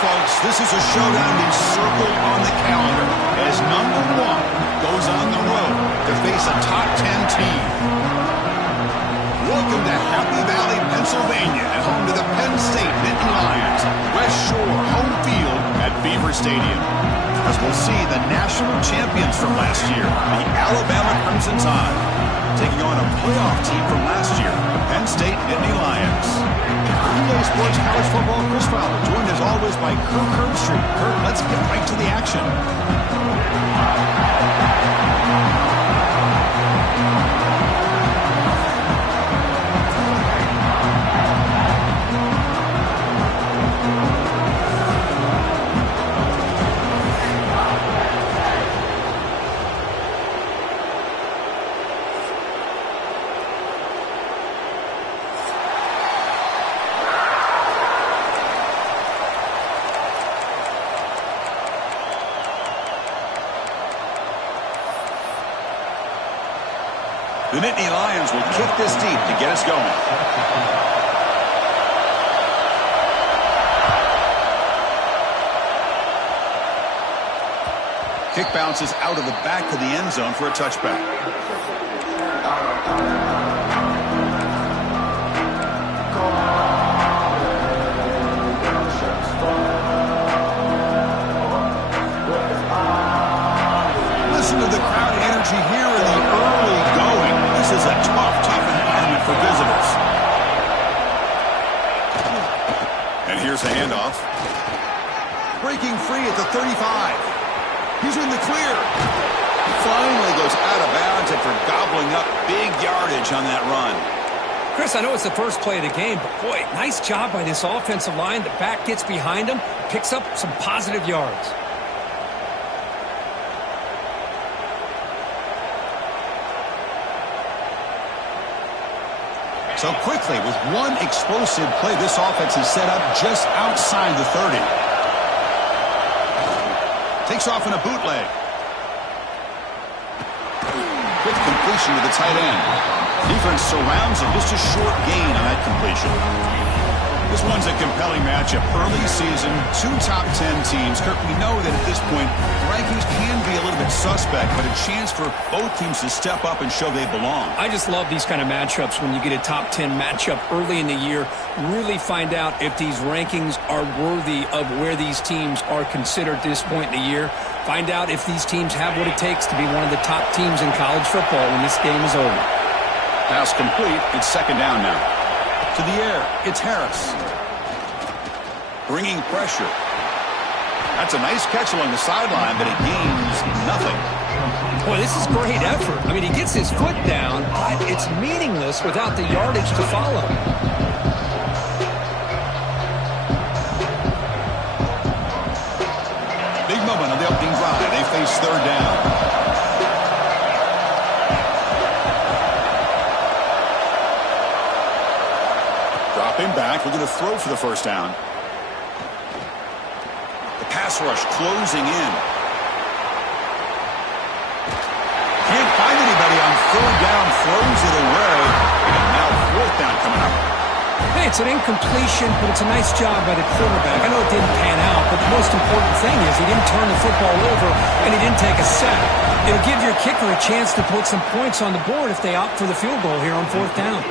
folks, this is a showdown we've circled on the calendar as number 1 goes on the road to face a top 10 team. Welcome to Happy Valley, Pennsylvania, and home to the Penn State Nittany Lions. West Shore home field at Beaver Stadium. As we'll see the national champions from last year, the Alabama Crimson Tide, taking on a playoff team from last year, the Penn State Nittany Lions. EA Sports College Football, Chris Fowler, joined as always by Kurt Herbstreit. Kurt, let's get right to the action. The Nittany Lions will kick this deep to get us going. Kick bounces out of the back of the end zone for a touchback. Listen to the crowd energy here in the early going. This is a tough environment for visitors. And here's the handoff. Breaking free at the 35. He's in the clear. Finally goes out of bounds after gobbling up big yardage on that run. Chris, I know it's the first play of the game, but boy, nice job by this offensive line. The back gets behind him, picks up some positive yards. So quickly, with one explosive play, this offense is set up just outside the 30. Takes off in a bootleg. Quick completion to the tight end. Defense surrounds him. Just a short gain on that completion. This one's a compelling matchup. Early season, 2 top 10 teams. Kirk, we know that at this point, rankings can be a little bit suspect, but a chance for both teams to step up and show they belong. I just love these kind of matchups when you get a top 10 matchup early in the year. Really find out if these rankings are worthy of where these teams are considered at this point in the year. Find out if these teams have what it takes to be one of the top teams in college football when this game is over. Pass complete. It's second down now. To the air, it's Harris. Bringing pressure. That's a nice catch along the sideline, but it gains nothing. Boy, this is great effort. I mean, he gets his foot down, but it's meaningless without the yardage to follow. Big moment on the opening drive. They face third down. Dropping back, we're going to throw for the first down. The pass rush closing in. Can't find anybody on third down, throws it away. And now fourth down coming up. Hey, it's an incompletion, but it's a nice job by the quarterback. I know it didn't pan out, but the most important thing is he didn't turn the football over and he didn't take a sack. It'll give your kicker a chance to put some points on the board if they opt for the field goal here on fourth down.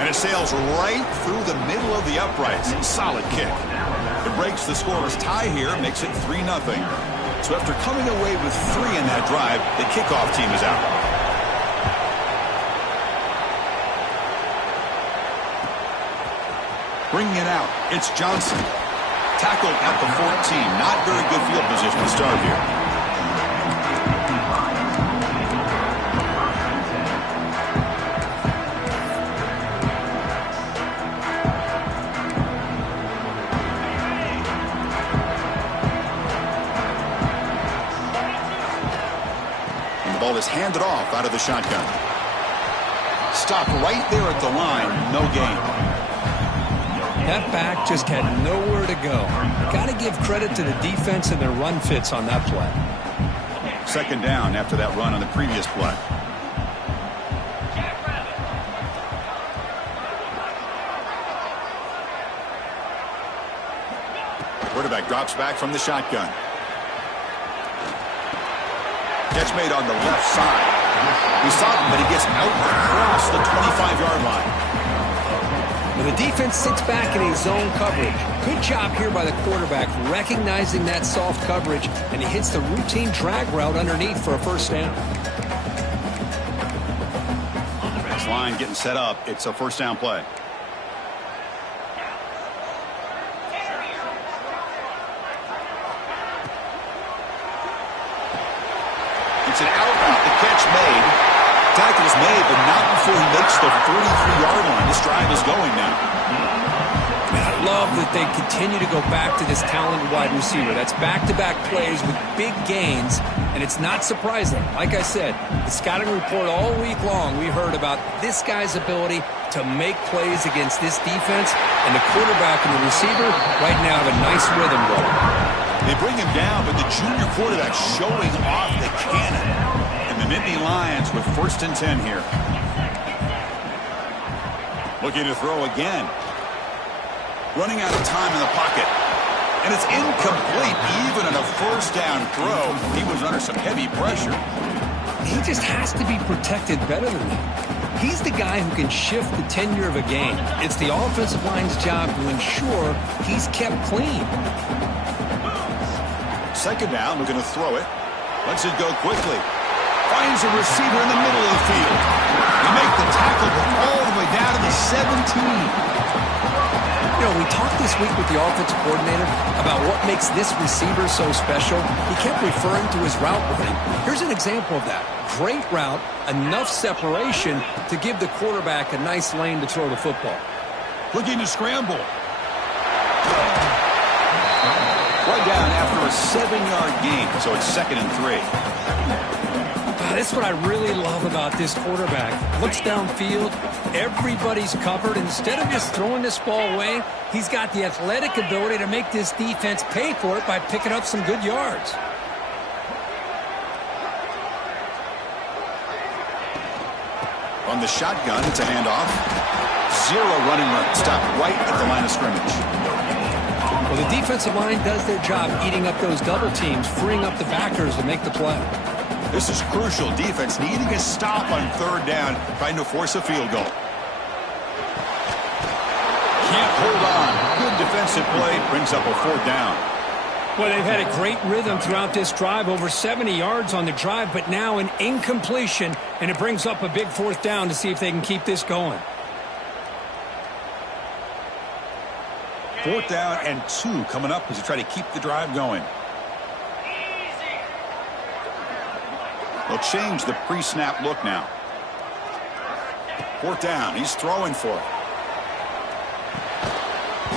And it sails right through the middle of the uprights. Solid kick. It breaks the scoreless tie here, makes it 3-0. So after coming away with 3 in that drive, the kickoff team is out. Bringing it out, it's Johnson. Tackled at the 14. Not very good field position to start here. Ball is handed off out of the shotgun. Stop right there at the line. No gain. That back just had nowhere to go. Got to give credit to the defense and their run fits on that play. Second down after that run on the previous play. quarterback drops back from the shotgun. Catch made on the left side. We saw him, but he gets out across the 25-yard line. Well, the defense sits back in a zone coverage. Good job here by the quarterback recognizing that soft coverage, and he hits the routine drag route underneath for a first down. Next line getting set up. It's a first down play. It's an out route. The catch made. Tackle is made, but not before he makes the 43-yard line. This drive is going now. And I love that they continue to go back to this talented wide receiver. That's back-to-back plays with big gains, and it's not surprising. Like I said, the scouting report all week long, we heard about this guy's ability to make plays against this defense, and the quarterback and the receiver right now have a nice rhythm going. They bring him down, but the junior quarterback showing off the cannon. And the Nittany Lions with 1st and 10 here. Looking to throw again. Running out of time in the pocket. And it's incomplete. Even on a first down throw, he was under some heavy pressure. He just has to be protected better than that. He's the guy who can shift the tenure of a game. It's the offensive line's job to ensure he's kept clean. Second down, looking to throw it. Lets it go quickly. Finds a receiver in the middle of the field. They make the tackle all the way down to the 17. You know, we talked this week with the offensive coordinator about what makes this receiver so special. He kept referring to his route running. Here's an example of that. Great route, enough separation to give the quarterback a nice lane to throw the football. Looking to scramble. Right down after a 7-yard gain, so it's 2nd and 3. That's what I really love about this quarterback. Looks downfield, everybody's covered. Instead of just throwing this ball away, he's got the athletic ability to make this defense pay for it by picking up some good yards. On the shotgun, it's a handoff. 0 running room. Stopped right at the line of scrimmage. Well, the defensive line does their job eating up those double teams, freeing up the backers to make the play. This is crucial. Defense needing a stop on 3rd down, trying to force a field goal. Can't hold on. Good defensive play. Brings up a 4th down. Well, they've had a great rhythm throughout this drive, over 70 yards on the drive, but now an incompletion, and it brings up a big 4th down to see if they can keep this going. 4th down and 2 coming up as they try to keep the drive going. They'll change the pre-snap look now. 4th down. He's throwing for it.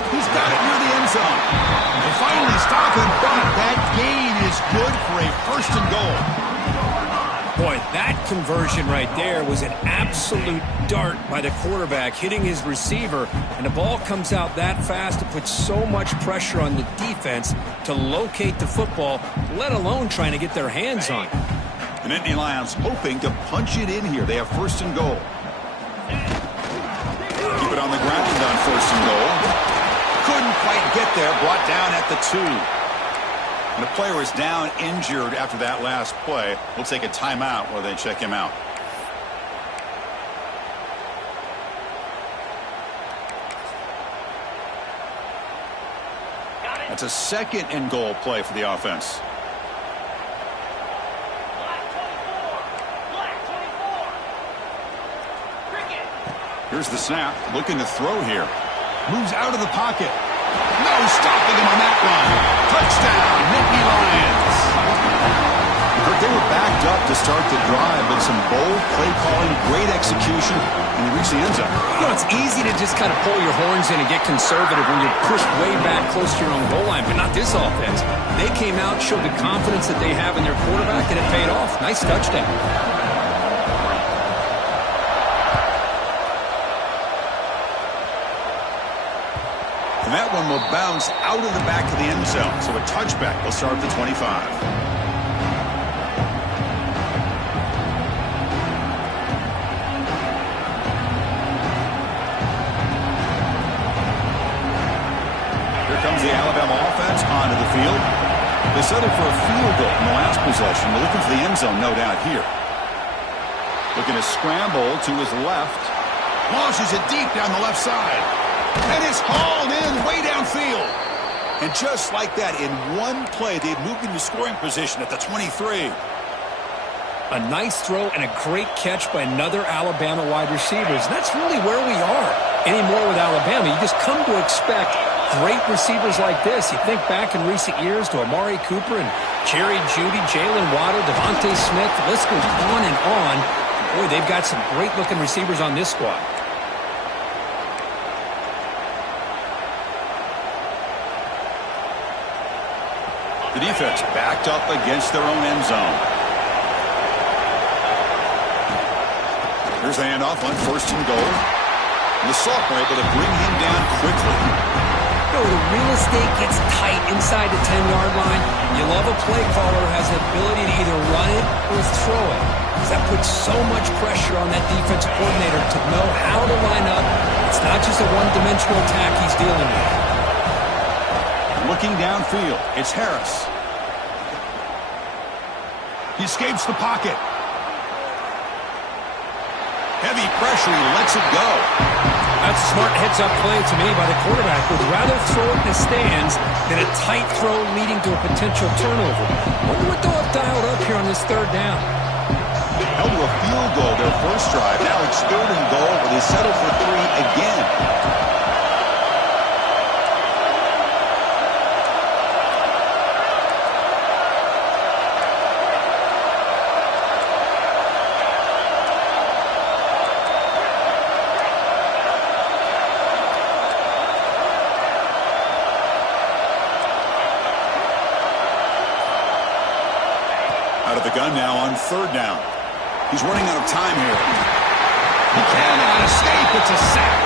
He's got it near the end zone. They finally stop him, but that gain is good for a 1st and goal. Boy, that conversion right there was an absolute dart by the quarterback, hitting his receiver, and the ball comes out that fast to put so much pressure on the defense to locate the football, let alone trying to get their hands on it. The Nittany Lions hoping to punch it in here. They have 1st and goal. Keep it on the ground on 1st and goal. Couldn't quite get there. Brought down at the 2. And the player is down injured after that last play. We'll take a timeout while they check him out. That's a 2nd and goal play for the offense. Here's the snap. Looking to throw here. Moves out of the pocket. No stopping him on that run. Touchdown, Nittany Lions. But they were backed up to start the drive, but some bold play calling, great execution, and they reach the end zone. You know, it's easy to just kind of pull your horns in and get conservative when you're pushed way back close to your own goal line, but not this offense. They came out, showed the confidence that they have in their quarterback, and it paid off. Nice touchdown. And that one will bounce out of the back of the end zone. So a touchback will start at the 25. Here comes the Alabama offense onto the field. They settled for a field goal in the last possession. They're looking for the end zone, no doubt, here. Looking to scramble to his left. Launches it deep down the left side. And it's hauled in way downfield. And just like that, in one play, they've moved into scoring position at the 23. A nice throw and a great catch by another Alabama wide receivers. That's really where we are anymore with Alabama. You just come to expect great receivers like this. You think back in recent years to Amari Cooper and Jerry Jeudy, Jalen Waddle, Devontae Smith. The list goes on and on. Boy, they've got some great-looking receivers on this squad. The defense backed up against their own end zone. Here's the handoff on 1st and goal. And the sophomore able to bring him down quickly. The real estate gets tight inside the 10-yard line. You love a play caller who has the ability to either run it or throw it. That puts so much pressure on that defensive coordinator to know how to line up. It's not just a one-dimensional attack he's dealing with. Looking downfield, it's Harris. He escapes the pocket. Heavy pressure, he lets it go. That's a smart heads-up play to me by the quarterback. Would rather throw it in the stands than a tight throw leading to a potential turnover. Wonder what they'll have dialed up here on this 3rd down. Held to a field goal their first drive. Now it's 3rd and goal, but they settle for 3 again. Out of the gun now on 3rd down. He's running out of time here. He cannot escape. It's a sack.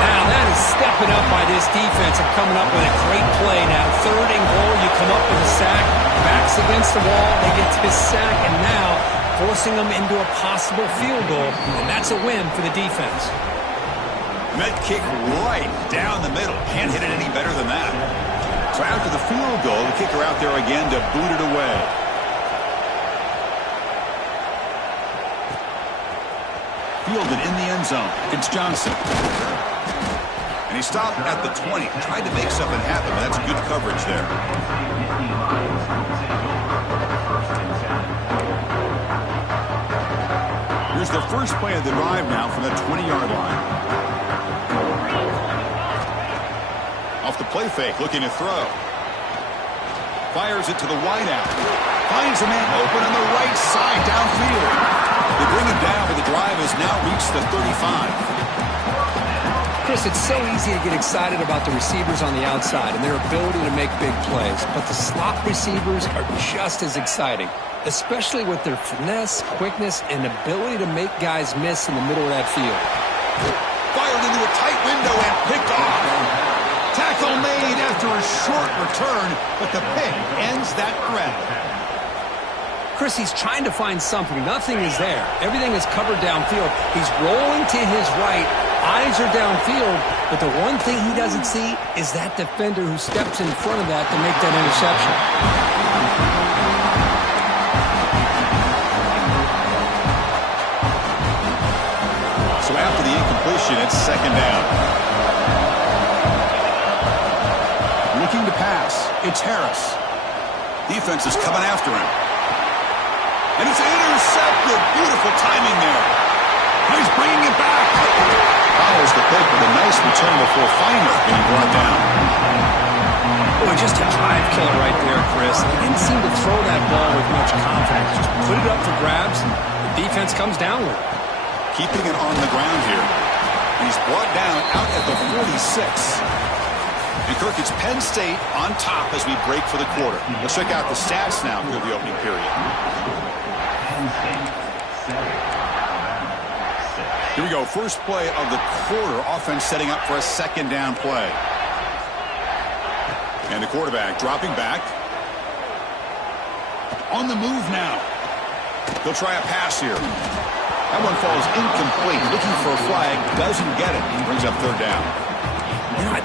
Now that is stepping up by this defense and coming up with a great play. Now 3rd and goal, you come up with a sack. Backs against the wall. They get this sack, and now forcing them into a possible field goal. And that's a win for the defense. Med kick right down the middle. Can't hit it any better than that. So after the field goal, the kicker out there again to boot it away. Fielded in the end zone. It's Johnson. And he stopped at the 20. Tried to make something happen, but that's good coverage there. Here's the first play of the drive now from the 20-yard line. Off the play fake, looking to throw. Fires it to the wideout. Finds a man open on the right side downfield. They bring him down, but the drive has now reached the 35. Chris, it's so easy to get excited about the receivers on the outside and their ability to make big plays, but the slot receivers are just as exciting, especially with their finesse, quickness, and ability to make guys miss in the middle of that field. Fired into a tight window and picked off. Tackle made after a short return, but the pick ends that threat. Chris, he's trying to find something. Nothing is there. Everything is covered downfield. He's rolling to his right. Eyes are downfield. But the one thing he doesn't see is that defender who steps in front of that to make that interception. So after the incompletion, it's 2nd down. Looking to pass. It's Harris. Defense is coming after him. And it's intercepted. Beautiful timing there. He's bringing it back. Follows the pick with a nice return before finally being brought down. Boy, just a drive killer right there, Chris. He didn't seem to throw that ball with much confidence. Just put it up for grabs, and the defense comes down with it. Keeping it on the ground here. He's brought down out at the 46. And Kirk, it's Penn State on top as we break for the quarter. Let's check out the stats now through the opening period. Here we go. First play of the quarter. Offense setting up for a 2nd down play. And the quarterback dropping back. On the move now. He'll try a pass here. That one falls incomplete. Looking for a flag. Doesn't get it. Brings up 3rd down.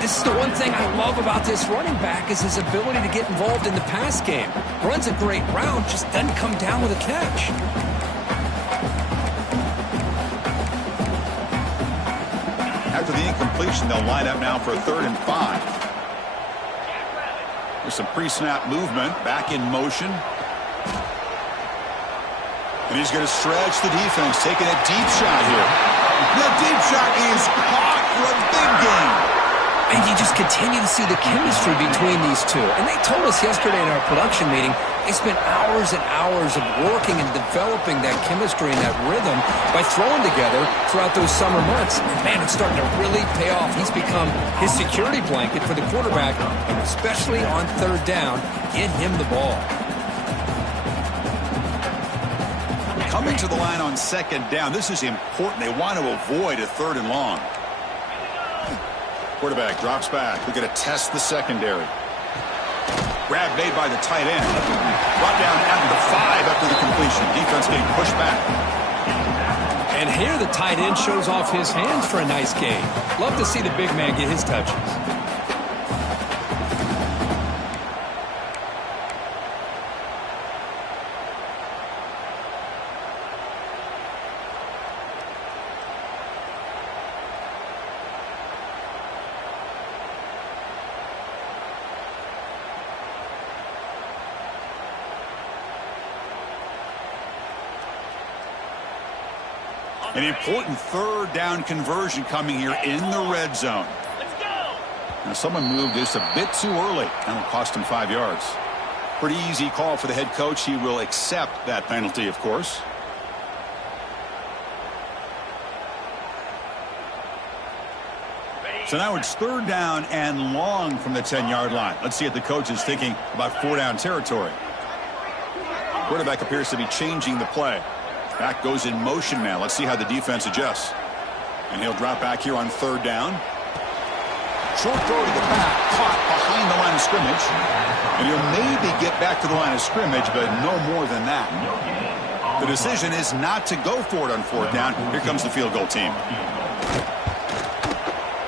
This is the one thing I love about this running back is his ability to get involved in the pass game. Runs a great route, just doesn't come down with a catch. After the incompletion, they'll line up now for a 3rd and 5. There's some pre-snap movement, back in motion. And he's going to stretch the defense, taking a deep shot here. The deep shot is caught for a big gain. And you just continue to see the chemistry between these two. And they told us yesterday in our production meeting, they spent hours and hours of working and developing that chemistry and that rhythm by throwing together throughout those summer months. And man, it's starting to really pay off. He's become his security blanket for the quarterback, and especially on 3rd down, get him the ball. Coming to the line on 2nd down, this is important. They want to avoid a 3rd and long. Quarterback drops back. We're going to test the secondary. Grab made by the tight end. Brought down at the 5 after the completion. Defense getting pushed back. And here the tight end shows off his hands for a nice gain. Love to see the big man get his touches. An important 3rd down conversion coming here in the red zone. Let's go. Now someone moved this a bit too early, and it cost him 5 yards. Pretty easy call for the head coach. He will accept that penalty, of course. So now it's 3rd down and long from the 10-yard line. Let's see if the coach is thinking about 4-down territory. Quarterback appears to be changing the play. Back goes in motion now. Let's see how the defense adjusts. And he'll drop back here on 3rd down. Short throw to the back, caught behind the line of scrimmage. And he'll maybe get back to the line of scrimmage, but no more than that. The decision is not to go for it on 4th down. Here comes the field goal team.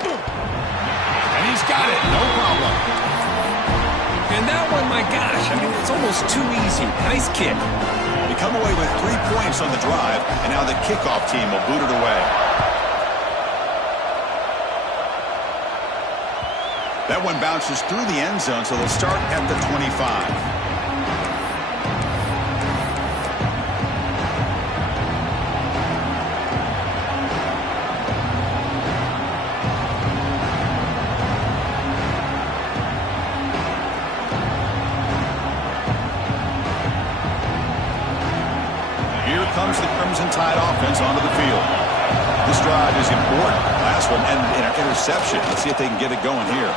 And he's got it, no problem. And that one, my gosh, I mean, it's almost too easy. Nice kick. They come away with 3 points on the drive, and now the kickoff team will boot it away. That one bounces through the end zone, so they'll start at the 25. Comes the Crimson Tide offense onto the field. This drive is important. Last one ended in an interception. Let's see if they can get it going here.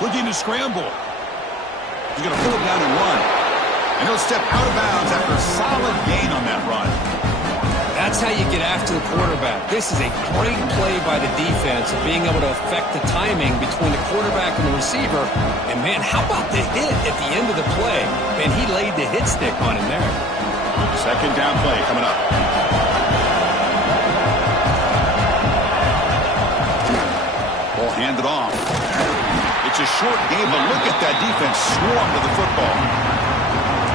Looking to scramble. He's going to pull it down and run. And he'll step out of bounds after a solid gain on that run. That's how you get after the quarterback. This is a great play by the defense of being able to affect the timing between the quarterback and the receiver. And, man, how about the hit at the end of the play? Man, he laid the hit stick on him there. 2nd down play coming up. Ball handed off. It's a short game, but look at that defense swarm to the football.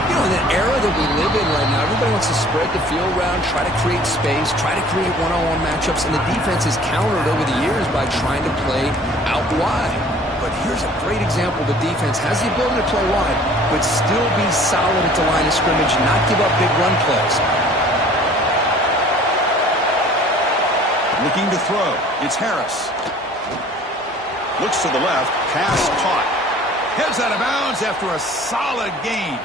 You know, in the era that we live in right now, everybody wants to spread the field around, try to create space, try to create one-on-one matchups, and the defense has countered over the years by trying to play out wide. But here's a great example. The defense has the ability to play wide, but still be solid at the line of scrimmage, not give up big run plays. Looking to throw. It's Harris. Looks to the left. Pass caught. Heads out of bounds after a solid gain.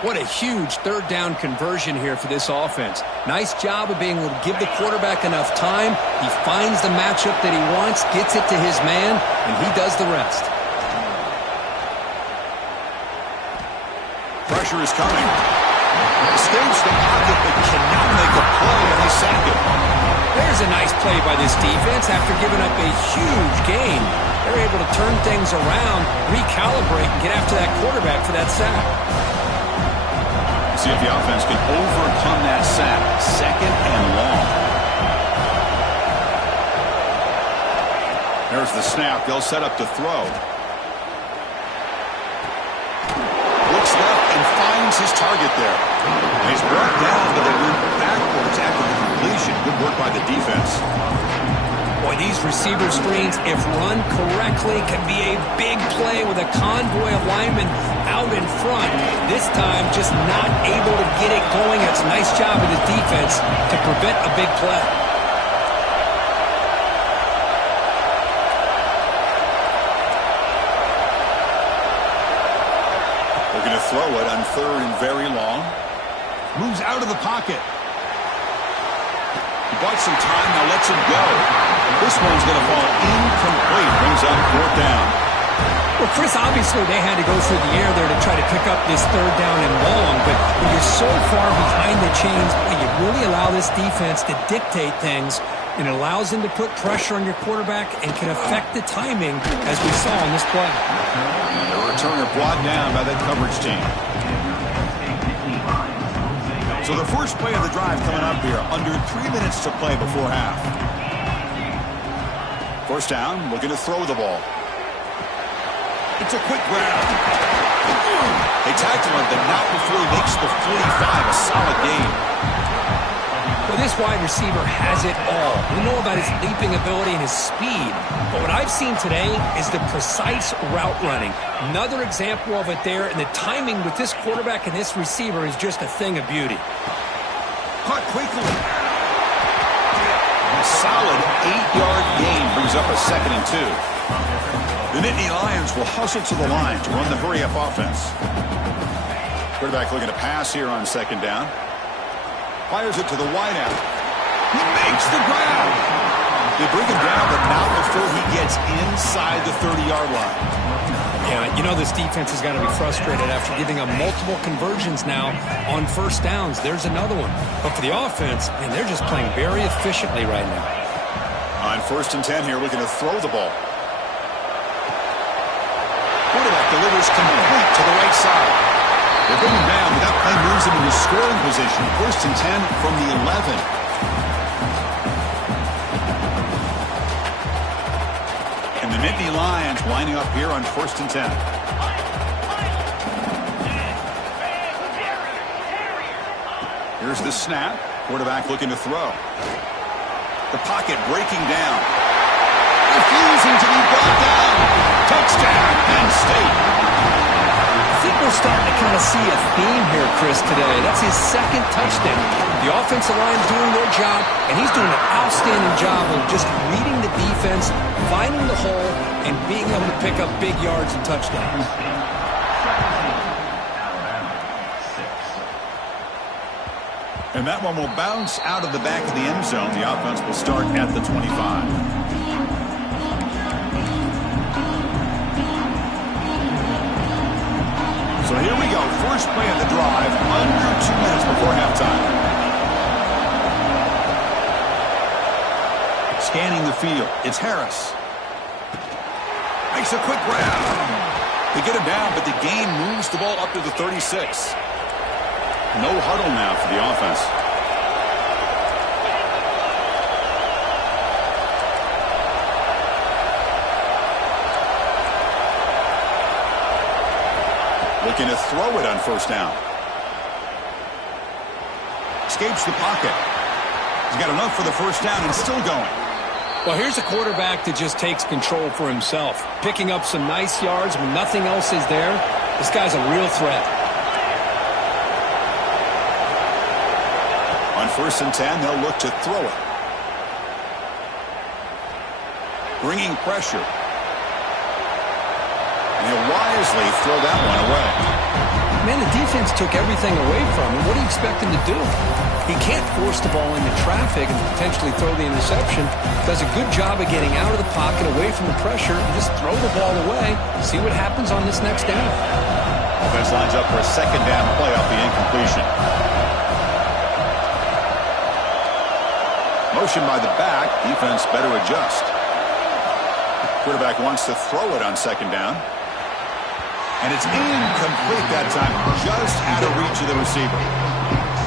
What a huge 3rd down conversion here for this offense. Nice job of being able to give the quarterback enough time. He finds the matchup that he wants, gets it to his man, and he does the rest. Pressure is coming. Escapes the pocket, but cannot make a play, and they sack it. There's a nice play by this defense after giving up a huge gain. They're able to turn things around, recalibrate, and get after that quarterback for that sack. See if the offense can overcome that sack. 2nd and long. There's the snap. They'll set up to throw. Looks left and finds his target there. And he's brought down, but they went backwards after the completion. Good work by the defense. Boy, these receiver screens, if run correctly, can be a big play with a convoy of linemen out in front. This time, just not able to get it going. It's a nice job of the defense to prevent a big play. They're going to throw it on 3rd and very long. Moves out of the pocket. He bought some time, now lets it go. This one's going to fall incomplete. Brings up 4th down. Well, Chris, obviously they had to go through the air there to try to pick up this 3rd down and long, but when you're so far behind the chains, you really allow this defense to dictate things, and it allows them to put pressure on your quarterback and can affect the timing, as we saw on this play. The returner brought down by that coverage team. So the first play of the drive coming up here, under 3 minutes to play before half. 1st down, looking to throw the ball. It's a quick grab. They tackled him, but not before he makes the 45, a solid gain. Well, this wide receiver has it all. We know about his leaping ability and his speed, but what I've seen today is the precise route running. Another example of it there, and the timing with this quarterback and this receiver is just a thing of beauty. Caught quickly. A solid 8-yard gain brings up a 2nd and 2. The Nittany Lions will hustle to the line to run the hurry-up offense. Quarterback looking to pass here on 2nd down. Fires it to the wideout. He makes the grab. They bring him down, but not before he gets inside the 30-yard line. Yeah, you know this defense has got to be frustrated after giving them multiple conversions now on 1st downs. There's another one. But for the offense, man, they're just playing very efficiently right now. On 1st and 10 here, looking to throw the ball. Quarterback delivers complete to the right side. They bring him down, but that play moves him into scoring position. 1st and 10 from the 11. And the Nittany Lions lining up here on 1st and 10. Here's the snap. Quarterback looking to throw. The pocket breaking down. Refusing to be brought down. Touchdown, Penn State. I think we're starting to kind of see a theme here, Chris, today. That's his 2nd touchdown. The offensive line doing their job, and he's doing an outstanding job of just reading the defense, finding the hole, and being able to pick up big yards and touchdowns. And that one will bounce out of the back of the end zone. The offense will start at the 25. So here we go, first play of the drive, under 2 minutes before halftime. Scanning the field, it's Harris. Makes a quick grab. They get him down, but the gain moves the ball up to the 36. No huddle now for the offense. Looking to throw it on 1st down. Escapes the pocket. He's got enough for the 1st down and still going. Well, here's a quarterback that just takes control for himself, picking up some nice yards when nothing else is there. This guy's a real threat. On 1st and 10, they'll look to throw it. Bringing pressure. And he'll wisely throw that one away. Man, the defense took everything away from him. What do you expect him to do? He can't force the ball into traffic and potentially throw the interception. Does a good job of getting out of the pocket, away from the pressure, and just throw the ball away. See what happens on this next down. Offense lines up for a 2nd down play off the incompletion. Motion by the back. Defense better adjust. Quarterback wants to throw it on 2nd down. And it's incomplete that time. Just out of reach of the receiver.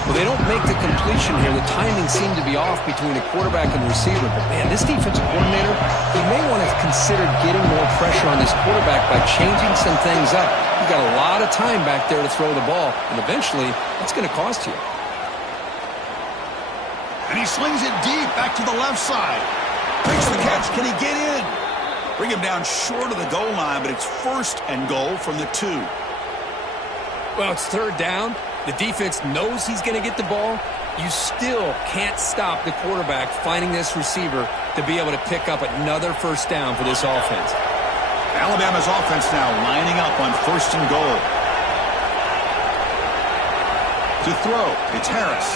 Well, they don't make the completion here. The timing seemed to be off between the quarterback and the receiver. But, man, this defensive coordinator, he may want to consider getting more pressure on this quarterback by changing some things up. You've got a lot of time back there to throw the ball, and eventually that's going to cost you. And he slings it deep back to the left side. Makes the catch. Can he get in? Bring him down short of the goal line, but it's 1st and goal from the 2. Well, it's 3rd down. The defense knows he's going to get the ball. You still can't stop the quarterback finding this receiver to be able to pick up another 1st down for this offense. Alabama's offense now lining up on 1st and goal. To throw, it's Harris.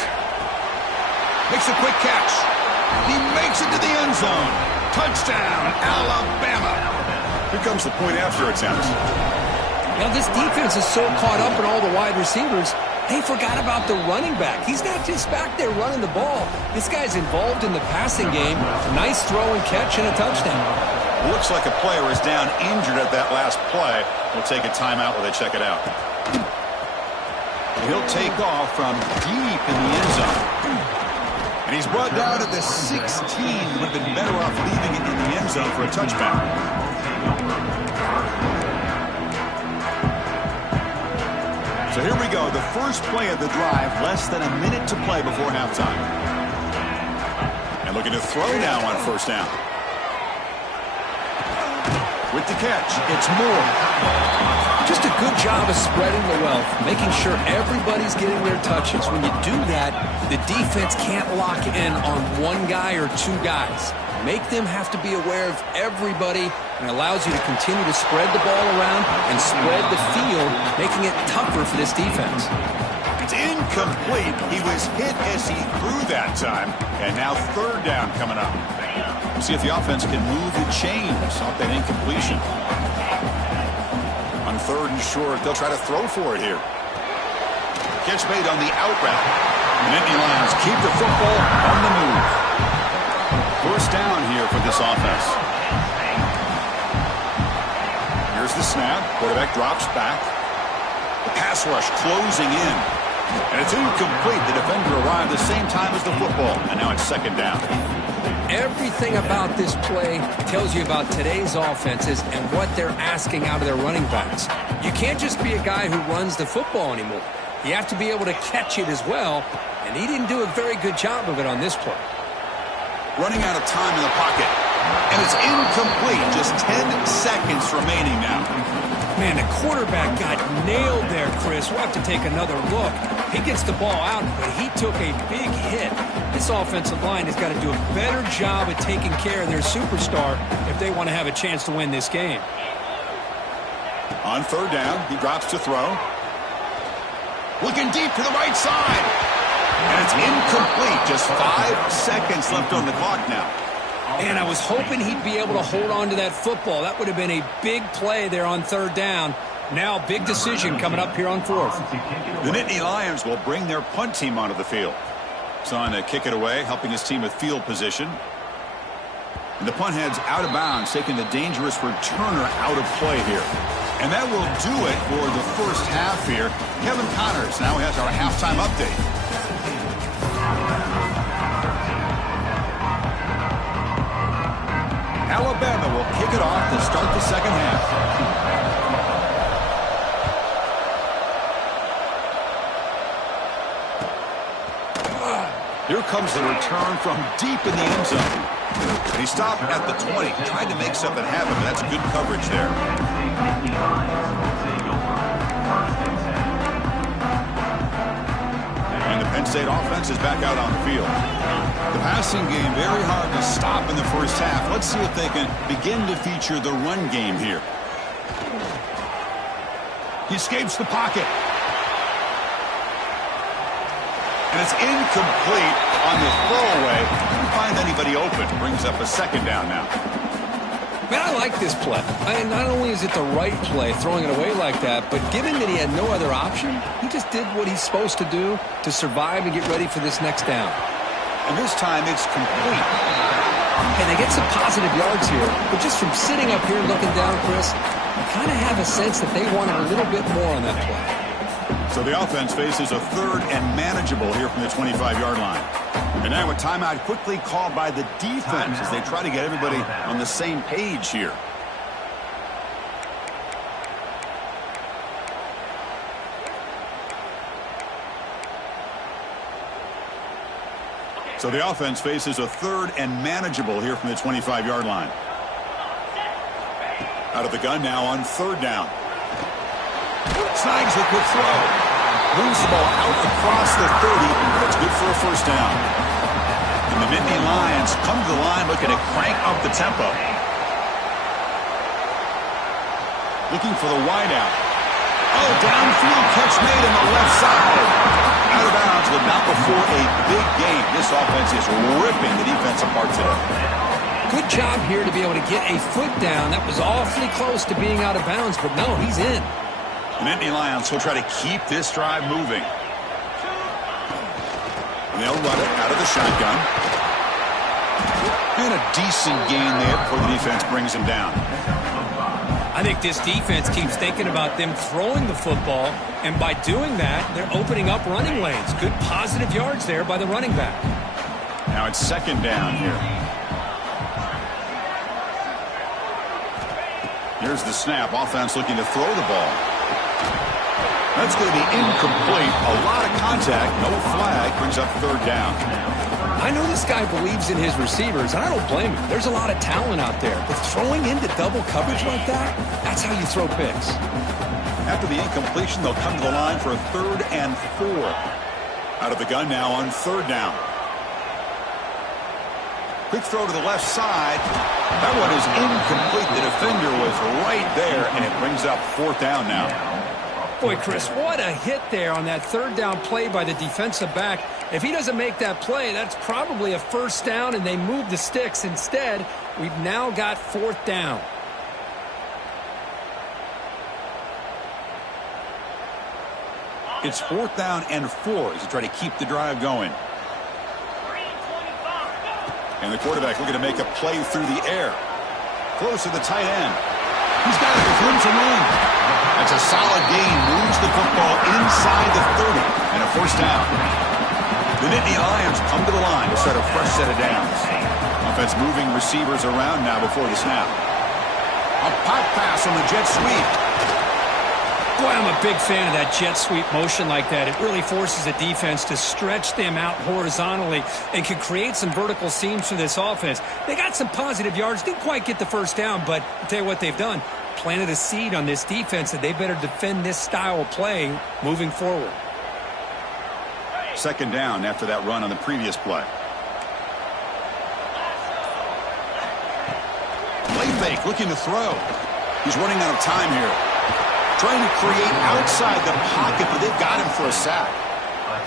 Makes a quick catch. He makes it to the end zone. Touchdown, Alabama. Here comes the point after attempt. Now, this defense is so caught up in all the wide receivers, they forgot about the running back. He's not just back there running the ball. This guy's involved in the passing game. Nice throw and catch and a touchdown. Looks like a player is down injured at that last play. We'll take a timeout while they check it out. He'll take off from deep in the end zone. And he's brought down at the 16. Would have been better off leaving it in the end zone for a touchback. So here we go, the first play of the drive, less than a minute to play before halftime. And looking to throw now on 1st down. With the catch, it's Moore. Just a good job of spreading the wealth, making sure everybody's getting their touches. When you do that, the defense can't lock in on one guy or 2 guys. Make them have to be aware of everybody, and allows you to continue to spread the ball around and spread the field, making it tougher for this defense. It's incomplete. He was hit as he threw that time, and now 3rd down coming up. We'll see if the offense can move the chains off that incompletion. On 3rd and short, they'll try to throw for it here. Catch made on the out route. And Nittany Lions keep the football on the move. 1st down here for this offense. Here's the snap. Quarterback drops back. The pass rush closing in. And it's incomplete. The defender arrived the same time as the football. And now it's 2nd down. Everything about this play tells you about today's offenses and what they're asking out of their running backs. You can't just be a guy who runs the football anymore. You have to be able to catch it as well, and he didn't do a very good job of it on this play. Running out of time in the pocket. And it's incomplete. Just 10 seconds remaining now. Man, the quarterback got nailed there, Chris. We'll have to take another look. He gets the ball out, but he took a big hit. This offensive line has got to do a better job of taking care of their superstar if they want to have a chance to win this game. On 3rd down, he drops to throw. Looking deep to the right side. And it's incomplete. Just 5 seconds left on the clock now. And I was hoping he'd be able to hold on to that football. That would have been a big play there on 3rd down. Now, big decision coming up here on 4th. The Nittany Lions will bring their punt team onto the field. Son to kick it away, helping his team with field position. And the punt heads out of bounds, taking the dangerous returner out of play here. And that will do it for the 1st half here. Kevin Connors now has our halftime update. Alabama will kick it off to start the 2nd half. Here comes the return from deep in the end zone. And he stopped at the 20, tried to make something happen, but that's good coverage there. And the Penn State offense is back out on the field. The passing game very hard to stop in the 1st half. Let's see if they can begin to feature the run game here. He escapes the pocket. And it's incomplete on the throwaway. Didn't find anybody open. Brings up a 2nd down now. Man, I like this play. Not only is it the right play, throwing it away like that, but given that he had no other option, he just did what he's supposed to do to survive and get ready for this next down. And this time it's complete. And they get some positive yards here, but just from sitting up here looking down, Chris, I kind of have a sense that they wanted a little bit more on that play. So the offense faces a third and manageable here from the 25-yard line. And now a timeout quickly called by the defense as they try to get everybody on the same page here. So the offense faces a third and manageable here from the 25-yard line. Out of the gun now on third down. Snags the quick throw. Moves the ball out across the 30. That's good for a first down. And the Nittany Lions come to the line looking to crank up the tempo. Looking for the wideout. Oh, downfield catch made on the left side. Out of bounds, but not before a big game. This offense is ripping the defense apart today. Good job here to be able to get a foot down. That was awfully close to being out of bounds, but no, he's in. The Nittany Lions will try to keep this drive moving. And they'll run it out of the shotgun. And a decent gain there before the defense brings him down. I think this defense keeps thinking about them throwing the football, and by doing that, they're opening up running lanes. Good positive yards there by the running back. Now it's second down here. Here's the snap. Offense looking to throw the ball. That's going to be incomplete. A lot of contact. No flag. Brings up third down. I know this guy believes in his receivers, and I don't blame him. There's a lot of talent out there. But throwing into double coverage like that, that's how you throw picks. After the incompletion, they'll come to the line for a 3rd and 4. Out of the gun now on third down. Quick throw to the left side. That one is incomplete. The defender was right there, and it brings up 4th down now. Boy, Chris, what a hit there on that third down play by the defensive back. If he doesn't make that play, that's probably a first down, and they move the sticks. Instead, we've now got 4th down. It's 4th down and 4 as they try to keep the drive going. And the quarterback looking to make a play through the air. Close to the tight end. He's got it with room to run. That's a solid gain. Moves the football inside the 30 and a first down. The Nittany Lions come to the line to start a fresh set of downs. Offense moving receivers around now before the snap. A pop pass on the jet sweep. Boy, I'm a big fan of that jet sweep motion like that. It really forces a defense to stretch them out horizontally and can create some vertical seams for this offense. They got some positive yards, didn't quite get the first down, but I'll tell you what they've done. Planted a seed on this defense that they better defend this style of play moving forward. Second down after that run on the previous play. Play fake, looking to throw. He's running out of time here. Trying to create outside the pocket, but they've got him for a sack.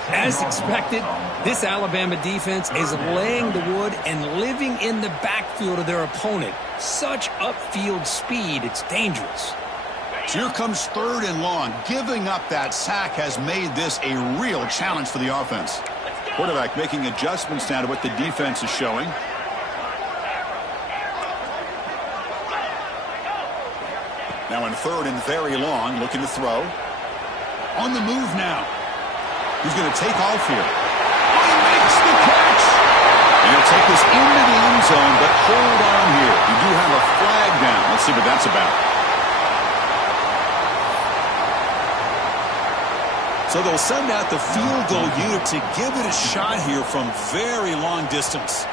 As expected, this Alabama defense is laying the wood and living in the backfield of their opponent. Such upfield speed, it's dangerous. So here comes 3rd and long. Giving up that sack has made this a real challenge for the offense. Quarterback making adjustments now to what the defense is showing. Now in 3rd and very long, looking to throw. On the move now. He's going to take off here. Oh, he makes the catch! And he'll take this into the end zone, but hold on here. You do have a flag down. Let's see what that's about. So they'll send out the field goal unit to give it a shot here from very long distance.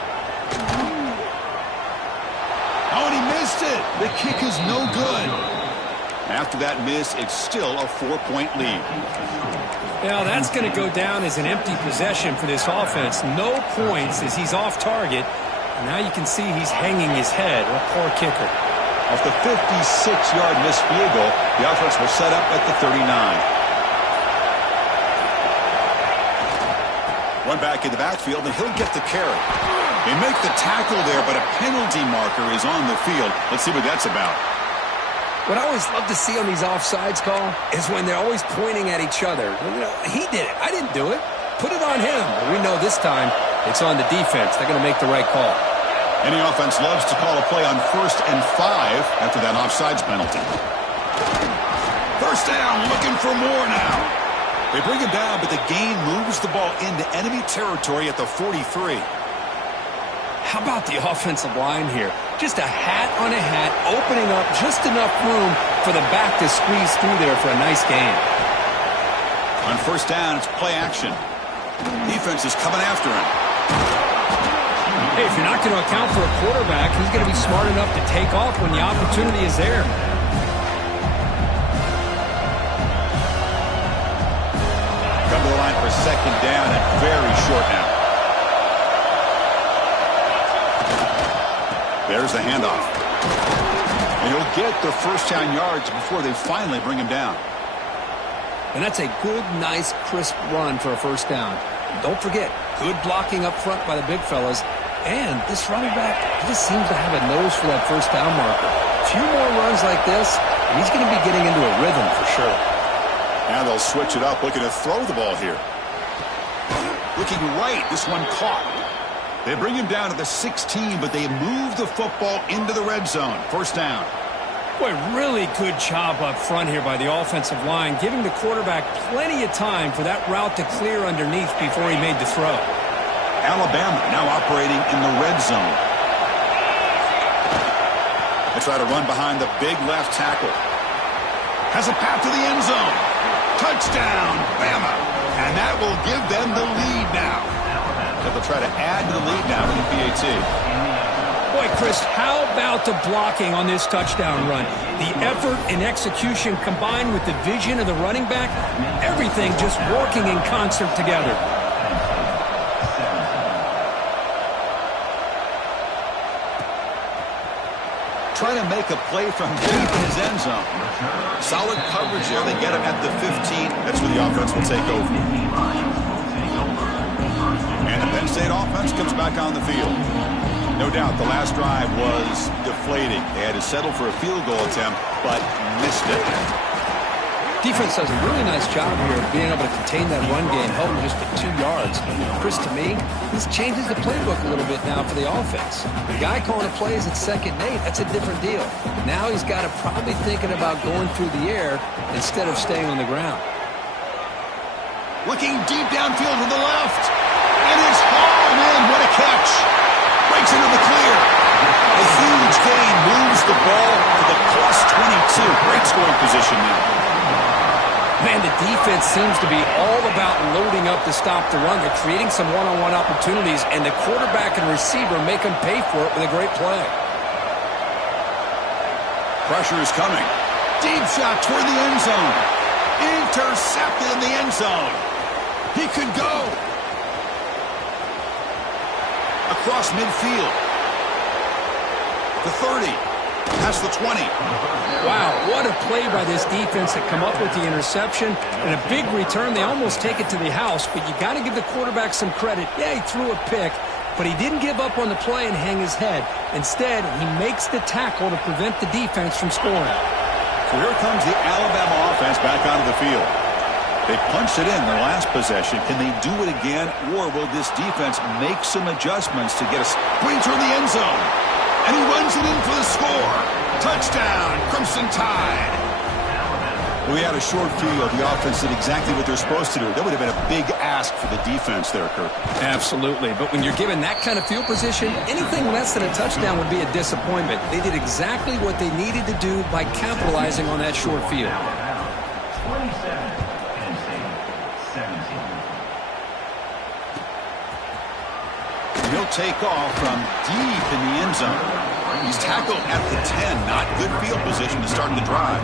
Oh, and he missed it. The kick is no good. After that miss, it's still a 4-point lead. Now, that's going to go down as an empty possession for this offense. No points as he's off target. And now you can see he's hanging his head. A poor kicker. Off the 56-yard missed field goal, the offense will set up at the 39. One back in the backfield, and he'll get the carry. They make the tackle there, but a penalty marker is on the field. Let's see what that's about. What I always love to see on these offsides call is when they're always pointing at each other. You know, he did it. I didn't do it. Put it on him. But we know this time it's on the defense. They're going to make the right call. Any offense loves to call a play on 1st and 5 after that offsides penalty. First down, looking for more now. They bring him down, but the gain moves the ball into enemy territory at the 43. How about the offensive line here? Just a hat on a hat, opening up just enough room for the back to squeeze through there for a nice gain. On first down, it's play action. Defense is coming after him. Hey, if you're not going to account for a quarterback, he's going to be smart enough to take off when the opportunity is there. Come to the line for second down and very short now. There's the handoff. And he'll get the first down yards before they finally bring him down. And that's a good, nice, crisp run for a first down. Don't forget, good blocking up front by the big fellas. And this running back, he just seems to have a nose for that first down marker. A few more runs like this, and he's going to be getting into a rhythm for sure. Now they'll switch it up, looking to throw the ball here. Looking right, this one caught. They bring him down to the 16, but they move the football into the red zone. First down. Boy, really good job up front here by the offensive line, giving the quarterback plenty of time for that route to clear underneath before he made the throw. Alabama now operating in the red zone. They try to run behind the big left tackle. Has a path to the end zone. Touchdown, Bama. And that will give them the lead now. They'll try to add to the lead now with the PAT. Boy, Chris, how about the blocking on this touchdown run? The effort and execution combined with the vision of the running back, everything just working in concert together. Trying to make a play from deep in his end zone. Solid coverage there. They get him at the 15. That's where the offense will take over. And the Penn State offense comes back on the field. No doubt the last drive was deflating. They had to settle for a field goal attempt, but missed it. Defense does a really nice job here of being able to contain that run game, held him just at 2 yards. Chris, to me, this changes the playbook a little bit now for the offense. The guy calling the plays at 2nd and 8, that's a different deal. Now he's got to probably thinking about going through the air instead of staying on the ground. Looking deep downfield to the left. And it's hauled in. What a catch. Breaks into the clear. A huge gain moves the ball to the +22. Great scoring position now. Man, the defense seems to be all about loading up to stop the run. They're creating some one-on-one opportunities, and the quarterback and receiver make them pay for it with a great play. Pressure is coming. Deep shot toward the end zone. Intercepted in the end zone. He could go. Across midfield. The 30. Past the 20. Wow, what a play by this defense to come up with the interception. And a big return. They almost take it to the house, but you got to give the quarterback some credit. Yeah, he threw a pick, but he didn't give up on the play and hang his head. Instead, he makes the tackle to prevent the defense from scoring. So here comes the Alabama offense back onto the field. They punched it in their last possession. Can they do it again, or will this defense make some adjustments to get a sprinter in the end zone? And he runs it in for the score. Touchdown, Crimson Tide. We had a short field. The offense did exactly what they're supposed to do. That would have been a big ask for the defense there, Kirk. Absolutely. But when you're given that kind of field position, anything less than a touchdown would be a disappointment. They did exactly what they needed to do by capitalizing on that short field. 27, Penn State, 17. He'll take off from deep in the end zone. He's tackled at the 10. Not good field position to start the drive.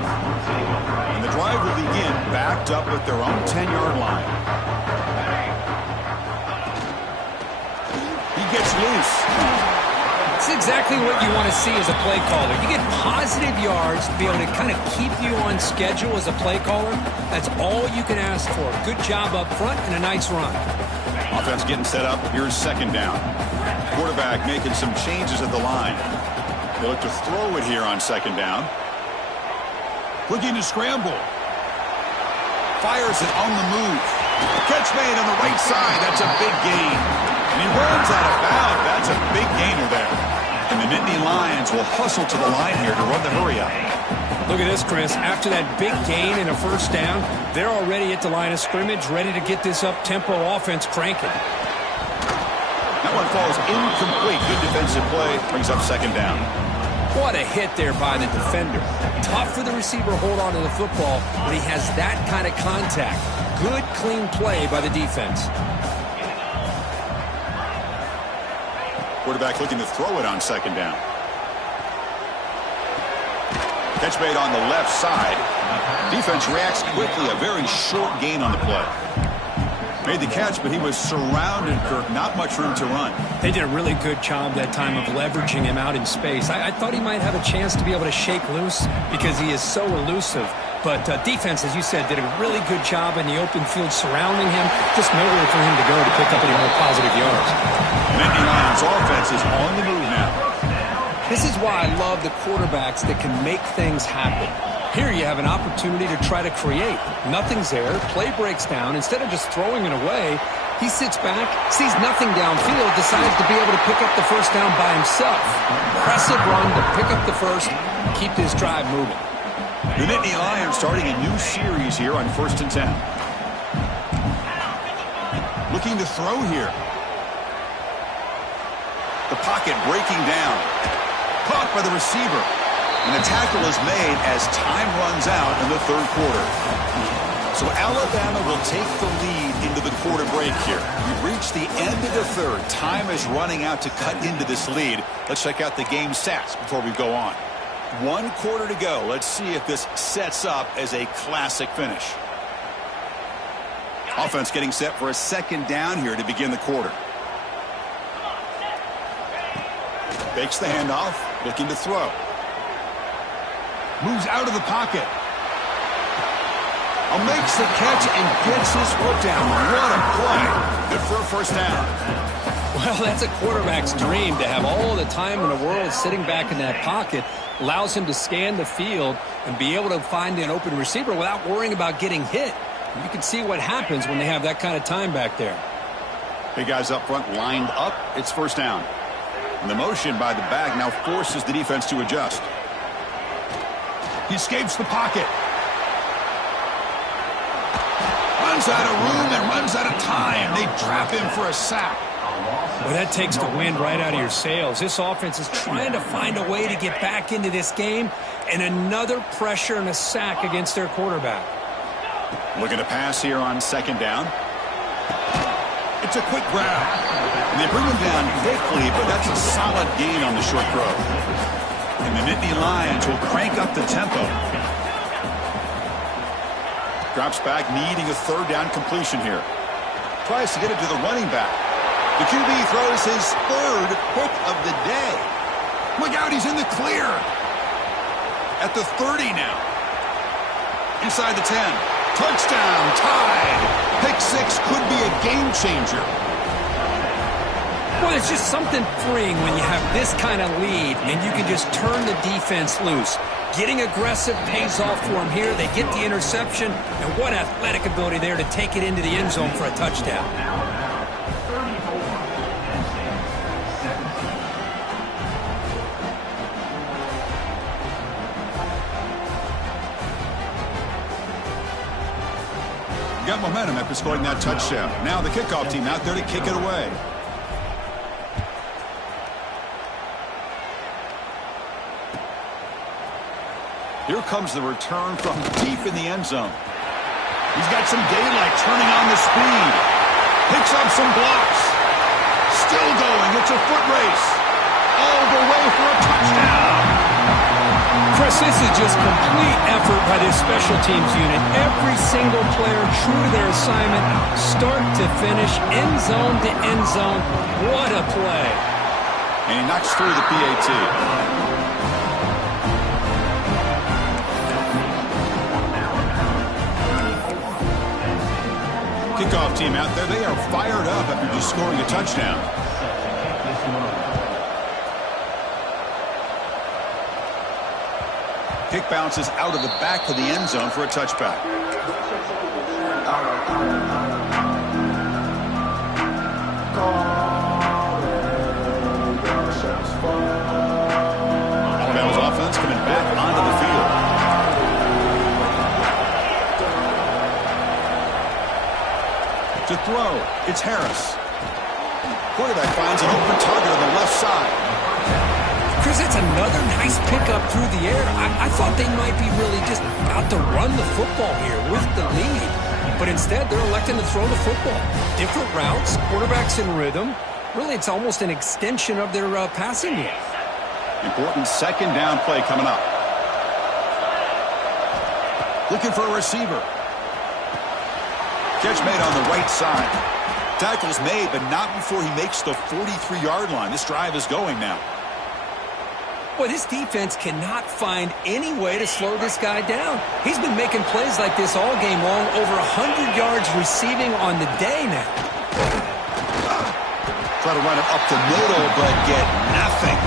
And the drive will begin backed up at their own 10-yard line. He gets loose. It's exactly what you want to see as a play caller. You get positive yards to be able to kind of keep you on schedule as a play caller. That's all you can ask for. Good job up front and a nice run. Offense getting set up. Here's second down. Quarterback making some changes at the line. They look to throw it here on second down. Looking to scramble. Fires it on the move. Catch made on the right side. That's a big gain. And he runs out of bounds. That's a big gainer there. And the Nittany Lions will hustle to the line here to run the hurry up. Look at this, Chris. After that big gain and a first down, they're already at the line of scrimmage, ready to get this up-tempo offense cranking. That one falls incomplete. Good defensive play. Brings up second down. What a hit there by the defender. Tough for the receiver to hold on to the football, but he has that kind of contact. Good, clean play by the defense. Quarterback looking to throw it on second down. Catch made on the left side. Defense reacts quickly. A very short gain on the play. Made the catch, but he was surrounded, Kirk. Not much room to run. They did a really good job that time of leveraging him out in space. I thought he might have a chance to be able to shake loose because he is so elusive. But defense, as you said, did a really good job in the open field surrounding him. Just nowhere for him to go to pick up any more positive yards. Nittany Lions offense is on the move now. This is why I love the quarterbacks that can make things happen. Here you have an opportunity to try to create. Nothing's there. Play breaks down. Instead of just throwing it away, he sits back, sees nothing downfield, decides to be able to pick up the first down by himself. Impressive run to pick up the first, keep this drive moving. The Nittany Lions starting a new series here on 1st and 10. Looking to throw here. The pocket breaking down. Caught by the receiver. And the tackle is made as time runs out in the third quarter. So Alabama will take the lead into the quarter break here. We've reached the end of the third. Time is running out to cut into this lead. Let's check out the game stats before we go on. 1 quarter to go. Let's see if this sets up as a classic finish. Offense getting set for a second down here to begin the quarter. Fakes the handoff, looking to throw. Moves out of the pocket. Makes the catch and gets his foot down. What a play. Good for a first down. Well, that's a quarterback's dream to have all the time in the world sitting back in that pocket. Allows him to scan the field and be able to find an open receiver without worrying about getting hit. You can see what happens when they have that kind of time back there. Big guys up front lined up. It's first down. And the motion by the back now forces the defense to adjust. He escapes the pocket. Runs out of room and runs out of time. They trap him for a sack. Well, that takes the wind right out of your sails. This offense is trying to find a way to get back into this game, and another pressure and a sack against their quarterback. Looking to pass here on second down. It's a quick grab. And they bring him down quickly, but that's a solid gain on the short throw. And the Nittany Lions will crank up the tempo. Drops back, needing a third down completion here. Tries to get it to the running back. The QB throws his third pick of the day. Look out, he's in the clear. At the 30 now. Inside the 10. Touchdown, tied. Pick six could be a game changer. Well, it's just something freeing when you have this kind of lead and you can just turn the defense loose. Getting aggressive pays off for them here. They get the interception, and what athletic ability there to take it into the end zone for a touchdown. Got momentum after scoring that touchdown. Now the kickoff team out there to kick it away. Here comes the return from deep in the end zone. He's got some daylight turning on the speed. Picks up some blocks. Still going. It's a foot race. All the way for a touchdown. Chris, this is just complete effort by this special teams unit. Every single player true to their assignment, start to finish, end zone to end zone. What a play. And he knocks through the PAT. Kickoff team out there, they are fired up after just scoring a touchdown. Kick bounces out of the back of the end zone for a touchback. throw. It's Harris. Quarterback finds an open target on the left side. Chris, it's another nice pickup through the air. I thought they might be really just about to run the football here with the lead. But instead, they're electing to throw the football. Different routes, quarterbacks in rhythm. Really, it's almost an extension of their passing game. Important second down play coming up. Looking for a receiver. Catch made on the right side. Tackle's made, but not before he makes the 43-yard line. This drive is going now. Boy, this defense cannot find any way to slow this guy down. He's been making plays like this all game long, over 100 yards receiving on the day now. Try to run it up the middle, but get nothing.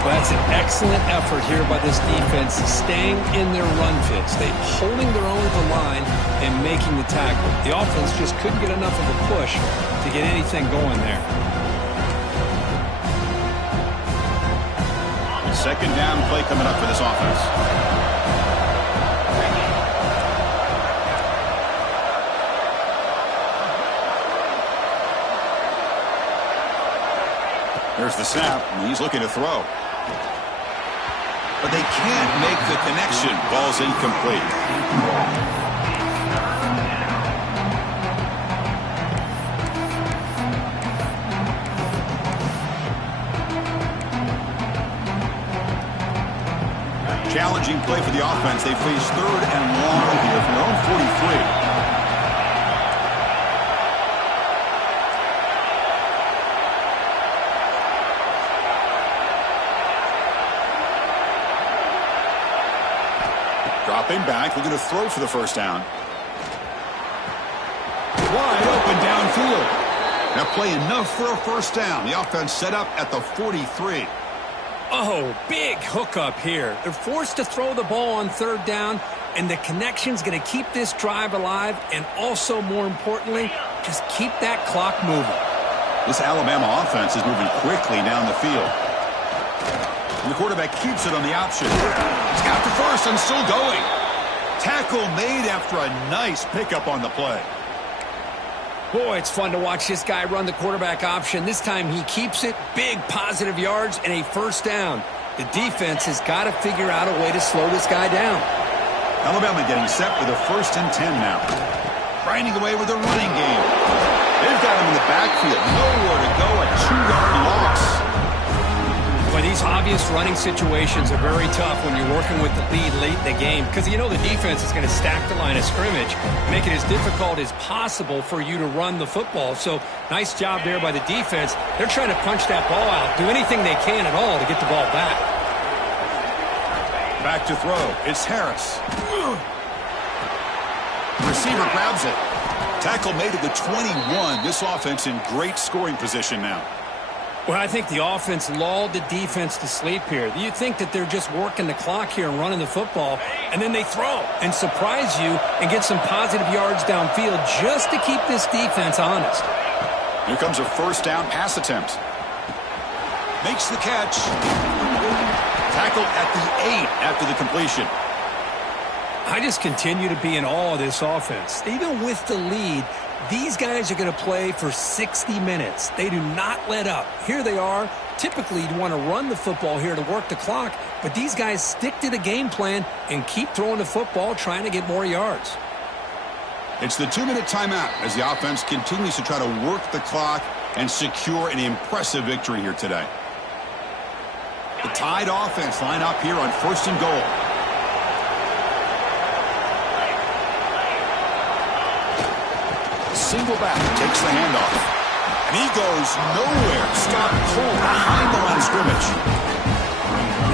Well, that's an excellent effort here by this defense, staying in their run fits. They're holding their own at the line and making the tackle. The offense just couldn't get enough of a push to get anything going there. Second down play coming up for this offense. There's the snap, and he's looking to throw. But they can't make the connection. Ball's incomplete. Challenging play for the offense. They face third and long here from their own 43. Dropping back, looking to throw for the first down. Wide open downfield. That play enough for a first down. The offense set up at the 43. Oh, big hookup here. They're forced to throw the ball on third down, and the connection's going to keep this drive alive, and also, more importantly, just keep that clock moving. This Alabama offense is moving quickly down the field. And the quarterback keeps it on the option. He's got the first and still going. Tackle made after a nice pickup on the play. Boy, it's fun to watch this guy run the quarterback option. This time he keeps it, big positive yards, and a first down. The defense has got to figure out a way to slow this guy down. Alabama getting set with a 1st and 10 now. Grinding away with a running game. They've got him in the backfield. Nowhere to go, a 2-yard loss. But these obvious running situations are very tough when you're working with the lead late in the game, because you know the defense is going to stack the line of scrimmage, make it as difficult as possible for you to run the football. So nice job there by the defense. They're trying to punch that ball out, do anything they can at all to get the ball back. Back to throw. It's Harris. Receiver grabs it. Tackle made at the 21. This offense in great scoring position now. Well, I think the offense lulled the defense to sleep here. You think that they're just working the clock here and running the football, and then they throw and surprise you and get some positive yards downfield just to keep this defense honest. Here comes a first down pass attempt. Makes the catch. Tackle at the 8 after the completion. I just continue to be in awe of this offense. Even with the lead, these guys are going to play for 60 minutes. They do not let up. Here they are. Typically, you'd want to run the football here to work the clock, but these guys stick to the game plan and keep throwing the football, trying to get more yards. It's the 2-minute timeout as the offense continues to try to work the clock and secure an impressive victory here today. The Tide offense line up here on 1st and goal. Single back, takes the handoff. And he goes nowhere. Scott Cole behind the line of scrimmage.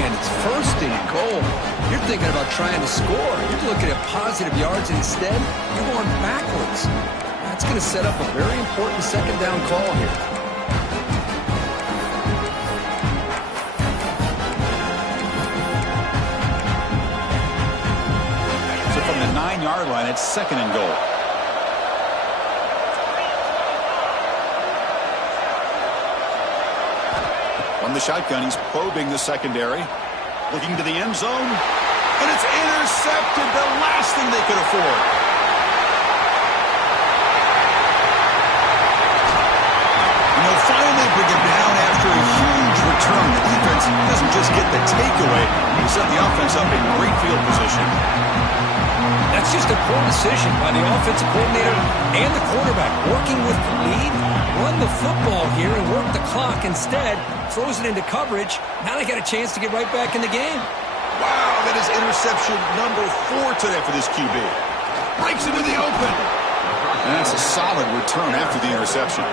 And it's 1st and goal. You're thinking about trying to score. You're looking at positive yards. Instead, you're going backwards. That's going to set up a very important second down call here. So from the 9-yard line, it's 2nd and goal. From the shotgun, he's probing the secondary. Looking to the end zone. And it's intercepted. The last thing they could afford. defense doesn't just get the takeaway, he set the offense up in great field position. That's just a poor decision by the offensive coordinator and the quarterback. Working with the lead, run the football here and work the clock. Instead, throws it into coverage. Now they got a chance to get right back in the game. Wow, that is interception number 4 today for this QB. Breaks it in the open. And that's a solid return after the interception.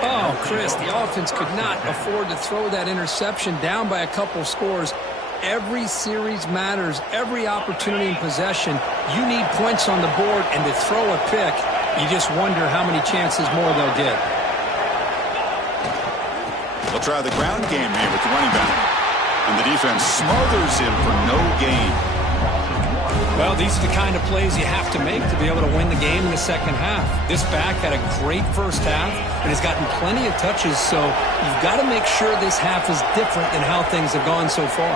Oh, Chris, the offense could not afford to throw that interception down by a couple scores. Every series matters. Every opportunity in possession, you need points on the board, and to throw a pick, you just wonder how many chances more they'll get. They'll try the ground game here with the running back. And the defense smothers him for no gain. Well, these are the kind of plays you have to make to be able to win the game in the second half. This back had a great first half and has gotten plenty of touches, so you've got to make sure this half is different than how things have gone so far.